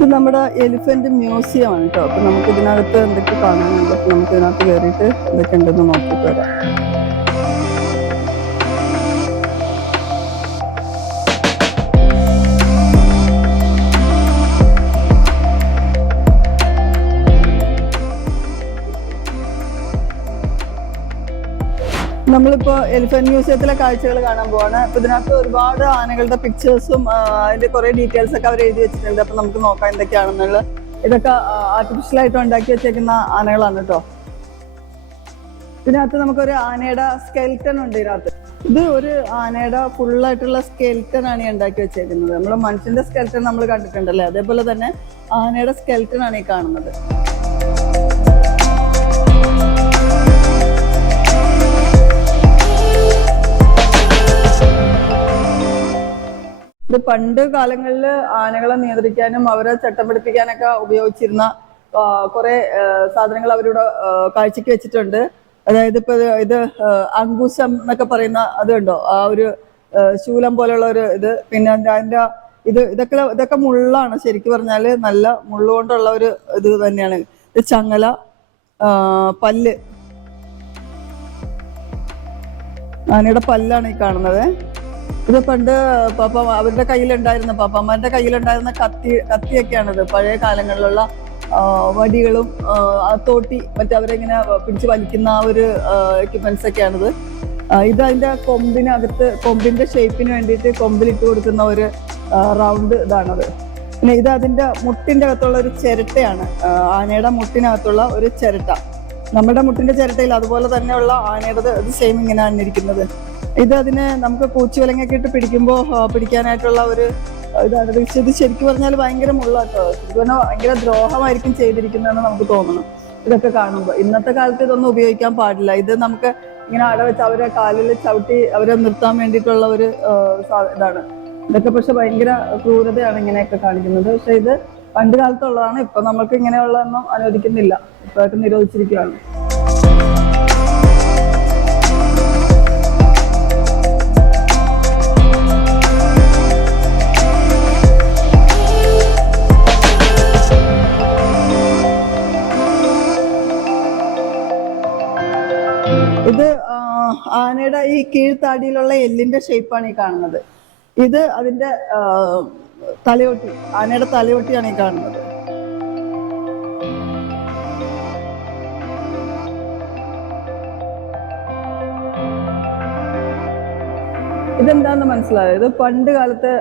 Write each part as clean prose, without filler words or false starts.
ഇത് നമ്മുടെ elephant museum ആണ് കേട്ടോ. അപ്പൊ നമുക്ക് ഇതിനകത്ത് എന്തൊക്കെ കാണാനുണ്ട്, അപ്പൊ നമുക്ക് ഇതിനകത്ത് കയറിയിട്ട് എന്തൊക്കെ ഉണ്ടെന്ന് നോക്കിയിട്ട് വരാം. നമ്മളിപ്പോ എലിഫന്റ് മ്യൂസിയത്തിലെ കാഴ്ചകൾ കാണാൻ പോവാണ്. അപ്പൊ ഇതിനകത്ത് ഒരുപാട് ആനകളുടെ പിക്ചേഴ്സും അതിന്റെ കുറെ ഡീറ്റെയിൽസ് ഒക്കെ അവർ എഴുതി വെച്ചിട്ടുണ്ട്. അപ്പൊ നമുക്ക് നോക്കാം എന്തൊക്കെയാണെന്നുള്ളത്. ഇതൊക്കെ ആർട്ടിഫിഷ്യൽ ആയിട്ട് ഉണ്ടാക്കി വെച്ചേക്കുന്ന ആനകളാണ് കേട്ടോ. ഇതിനകത്ത് നമുക്കൊരു ആനയുടെ സ്കെൽറ്റൺ ഉണ്ട് ഇതിനകത്ത്. ഇത് ഒരു ആനയുടെ ഫുള്ളായിട്ടുള്ള സ്കെൽറ്റൺ ആണ് ഈ ഉണ്ടാക്കി വെച്ചേക്കുന്നത്. നമ്മള് മനുഷ്യന്റെ സ്കെൽറ്റൺ നമ്മൾ കണ്ടിട്ടുണ്ടല്ലേ, അതേപോലെ തന്നെ ആനയുടെ സ്കെൽറ്റൺ ആണ് ഈ കാണുന്നത്. ഇത് പണ്ട് കാലങ്ങളിൽ ആനകളെ നിയന്ത്രിക്കാനും അവരെ ചട്ടം പിടിപ്പിക്കാനൊക്കെ ഉപയോഗിച്ചിരുന്ന കുറെ സാധനങ്ങൾ അവരിവിടെ കാഴ്ചക്ക് വെച്ചിട്ടുണ്ട്. അതായത് ഇപ്പൊ ഇത് അങ്കുശം എന്നൊക്കെ പറയുന്ന അത് കണ്ടോ, ആ ഒരു ശൂലം പോലെയുള്ള ഒരു ഇത്. പിന്നെ അതിന്റെ ഇതൊക്കെ മുള്ളാണ്, ശരിക്കും പറഞ്ഞാല് നല്ല മുള്ളുകൊണ്ടുള്ള ഒരു ഇത് തന്നെയാണ്. ഇത് ചങ്ങല, പല്ല്, ആനയുടെ പല്ലാണ് ഈ കാണുന്നത്. ഇത് പണ്ട് അവരുടെ കയ്യിലുണ്ടായിരുന്ന പാപ്പാമാരുടെ കയ്യിലുണ്ടായിരുന്ന കത്തിയൊക്കെയാണിത്. പഴയ കാലങ്ങളിലുള്ള വടികളും തോട്ടി മറ്റവരെങ്ങനെ പിടിച്ച് വലിക്കുന്ന ആ ഒരു എക്യുപ്മെന്റ്സ് ഒക്കെയാണിത്. ഇത് അതിന്റെ കൊമ്പിന്റെ ഷേപ്പിന് വേണ്ടിയിട്ട് കൊമ്പിലിട്ട് കൊടുക്കുന്ന ഒരു റൗണ്ട് ഇതാണത്. പിന്നെ ഇത് അതിന്റെ മുട്ടിന്റെ അകത്തുള്ള ഒരു ചിരട്ടയാണ്, ആനയുടെ മുട്ടിനകത്തുള്ള ഒരു ചിരട്ട. നമ്മുടെ മുട്ടിന്റെ ചിരട്ടയിൽ അതുപോലെ തന്നെയുള്ള ആനയുടെ ഇത് സെയിം ഇങ്ങനെയാണ് ഇരിക്കുന്നത്. ഇത് അതിന് നമുക്ക് കൂച്ചുവിലങ്ങൊക്കെ ഇട്ട് പിടിക്കാനായിട്ടുള്ള ഒരു ഇതാണ്. ഇത് ശരിക്കും പറഞ്ഞാൽ ഭയങ്കര മുള്ളാട്ടോ. ശരിക്കും പറഞ്ഞാൽ ഭയങ്കര ദ്രോഹമായിരിക്കും ചെയ്തിരിക്കുന്നതെന്ന് നമുക്ക് തോന്നണം ഇതൊക്കെ കാണുമ്പോൾ. ഇന്നത്തെ കാലത്ത് ഇതൊന്നും ഉപയോഗിക്കാൻ പാടില്ല. ഇത് നമുക്ക് ഇങ്ങനെ അടവെച്ച് അവരെ കാലിൽ ചവിട്ടി അവരെ നിർത്താൻ വേണ്ടിയിട്ടുള്ള ഒരു ഇതാണ്. ഇതൊക്കെ പക്ഷെ ഭയങ്കര ക്രൂരതയാണ് ഇങ്ങനെയൊക്കെ കാണിക്കുന്നത്. പക്ഷെ ഇത് പണ്ട് കാലത്തുള്ളതാണ്. ഇപ്പൊ നമുക്ക് ഇങ്ങനെയുള്ളതൊന്നും അനുവദിക്കുന്നില്ല, ഇപ്പൊക്കെ നിരോധിച്ചിരിക്കുകയാണ്. ഇത് ആനയുടെ ഈ കീഴ്ത്താടിയിലുള്ള എല്ലിന്റെ ഷേപ്പാണ് ഈ കാണുന്നത്. ഇത് അതിന്റെ തലയോട്ടി, ആനയുടെ തലയോട്ടിയാണ് ഈ കാണുന്നത്. ഇതെന്താന്ന് മനസ്സിലായോ? ഇത് പണ്ട് കാലത്ത്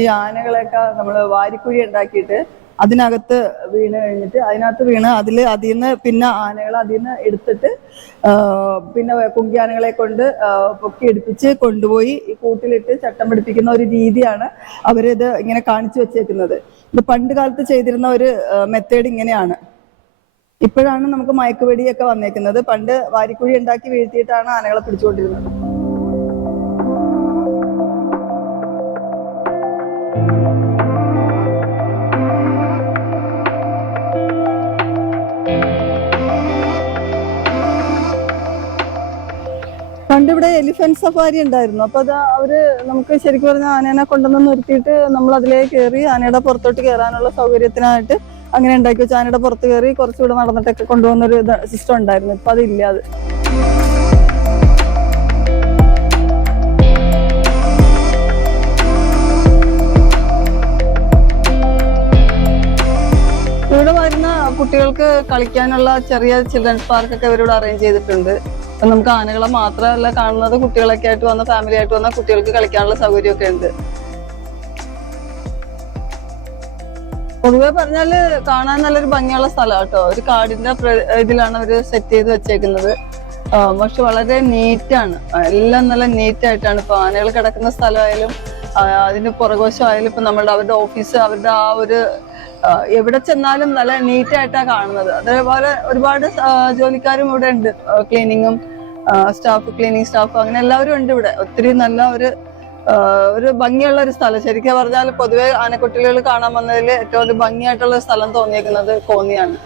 ഈ ആനകളെയൊക്കെ നമ്മള് വാരിക്കുഴി ഉണ്ടാക്കിയിട്ട് അതിനകത്ത് വീണ് കഴിഞ്ഞിട്ട് അതിൽ നിന്ന് പിന്നെ ആനകളെ അതിൽ നിന്ന് എടുത്തിട്ട് പിന്നെ കുങ്കിയാനകളെ കൊണ്ട് പൊക്കി എടുപ്പിച്ച് കൊണ്ടുപോയി ഈ കൂട്ടിലിട്ട് ചട്ടം പിടിപ്പിക്കുന്ന ഒരു രീതിയാണ് അവരിത് ഇങ്ങനെ കാണിച്ചു വെച്ചേക്കുന്നത്. ഇത് പണ്ട് കാലത്ത് ചെയ്തിരുന്ന ഒരു മെത്തേഡ് ഇങ്ങനെയാണ്. ഇപ്പോഴാണ് നമുക്ക് മയക്കുവെടിയൊക്കെ വന്നേക്കുന്നത്. പണ്ട് വാരിക്കുഴി ഉണ്ടാക്കി വീഴ്ത്തിയിട്ടാണ് ആനകളെ പിടിച്ചുകൊണ്ടിരുന്നത്. പണ്ടിവിടെ എലിഫന്റ് സഫാരി ഉണ്ടായിരുന്നു. അപ്പൊ അത് അവര് നമുക്ക് ശരിക്കും പറഞ്ഞാൽ ആനേനെ കൊണ്ടുവന്ന് നിർത്തിയിട്ട് നമ്മൾ അതിലേക്ക് കയറി ആനയുടെ പുറത്തോട്ട് കയറാനുള്ള സൗകര്യത്തിനായിട്ട് അങ്ങനെ ഉണ്ടാക്കി വെച്ച് ആനയുടെ പുറത്ത് കയറി കുറച്ചുകൂടെ നടന്നിട്ടൊക്കെ കൊണ്ടുപോകുന്നൊരു സിസ്റ്റം ഉണ്ടായിരുന്നു. ഇപ്പൊ അതില്ല. അത് ഇവിടെ വരുന്ന കുട്ടികൾക്ക് കളിക്കാനുള്ള ചെറിയ ചിൽഡ്രൻസ് പാർക്കൊക്കെ ഇവരിവിടെ അറേഞ്ച് ചെയ്തിട്ടുണ്ട്. നമുക്ക് ആനകളെ മാത്രമല്ല കാണുന്നത്, കുട്ടികളൊക്കെ ആയിട്ട് വന്ന ഫാമിലി ആയിട്ട് വന്ന കുട്ടികൾക്ക് കളിക്കാനുള്ള സൗകര്യമൊക്കെ ഉണ്ട്. പൊതുവെ പറഞ്ഞാല് കാണാൻ നല്ലൊരു ഭംഗിയുള്ള സ്ഥലം കേട്ടോ. ഒരു കാടിന്റെ ഇതിലാണ് അവര് സെറ്റ് ചെയ്ത് വെച്ചേക്കുന്നത്. പക്ഷെ വളരെ നീറ്റാണ്, എല്ലാം നല്ല നീറ്റായിട്ടാണ്. ഇപ്പൊ ആനകൾ കിടക്കുന്ന സ്ഥലമായാലും അതിന് പുറകുവശമായാലും ഇപ്പൊ അവരുടെ ഓഫീസ്, അവരുടെ ആ ഒരു എവിടെ ചെന്നാലും നല്ല നീറ്റായിട്ടാണ് കാണുന്നത്. അതേപോലെ ഒരുപാട് ജോലിക്കാരും ഇവിടെ ഉണ്ട്, ക്ലീനിങ്ങും ക്ലീനിങ് സ്റ്റാഫ് അങ്ങനെ എല്ലാവരും ഉണ്ട് ഇവിടെ. ഒത്തിരി നല്ല ഒരു ഭംഗിയുള്ള ഒരു സ്ഥലം. ശരിക്കും പറഞ്ഞാൽ പൊതുവെ ആനക്കുട്ടികൾ കാണാൻ വന്നതിൽ ഏറ്റവും ഒരു ഭംഗിയായിട്ടുള്ള സ്ഥലം തോന്നിയേക്കുന്നത് കോന്നിയാണ്.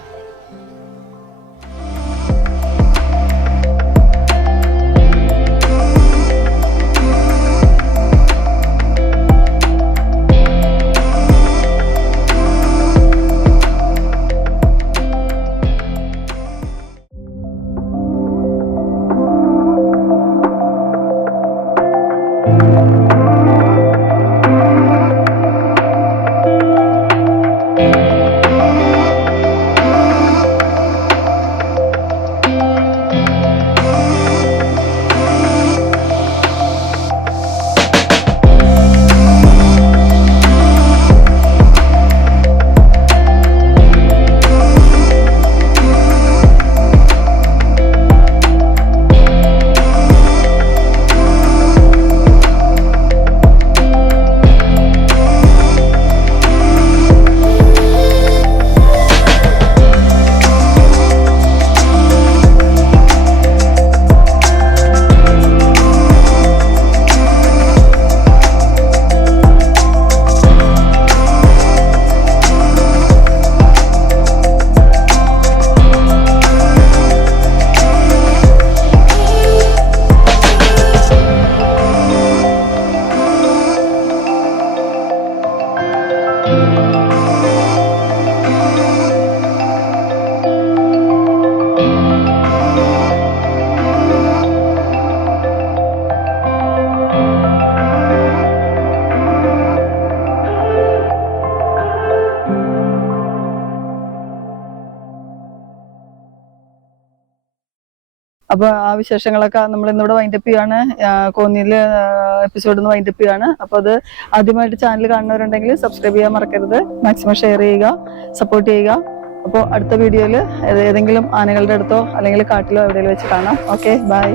അപ്പൊ ആ വിശേഷങ്ങളൊക്കെ നമ്മൾ ഇന്നിവിടെ വൈൻഡപ്പ് ചെയ്യാണ്. കോന്നിയിലെ എപ്പിസോഡ് ഒന്ന് വൈൻഡപ്പ് ചെയ്യാണ്. അപ്പൊ അത് ആദ്യമായിട്ട് ചാനൽ കാണുന്നവരുണ്ടെങ്കിൽ സബ്സ്ക്രൈബ് ചെയ്യാൻ മറക്കരുത്. മാക്സിമം ഷെയർ ചെയ്യുക, സപ്പോർട്ട് ചെയ്യുക. അപ്പോൾ അടുത്ത വീഡിയോയിൽ ഏതെങ്കിലും ആനകളുടെ അടുത്തോ അല്ലെങ്കിൽ കാട്ടിലോ എവിടെയെങ്കിലും വെച്ച് കാണാം. Okay, by.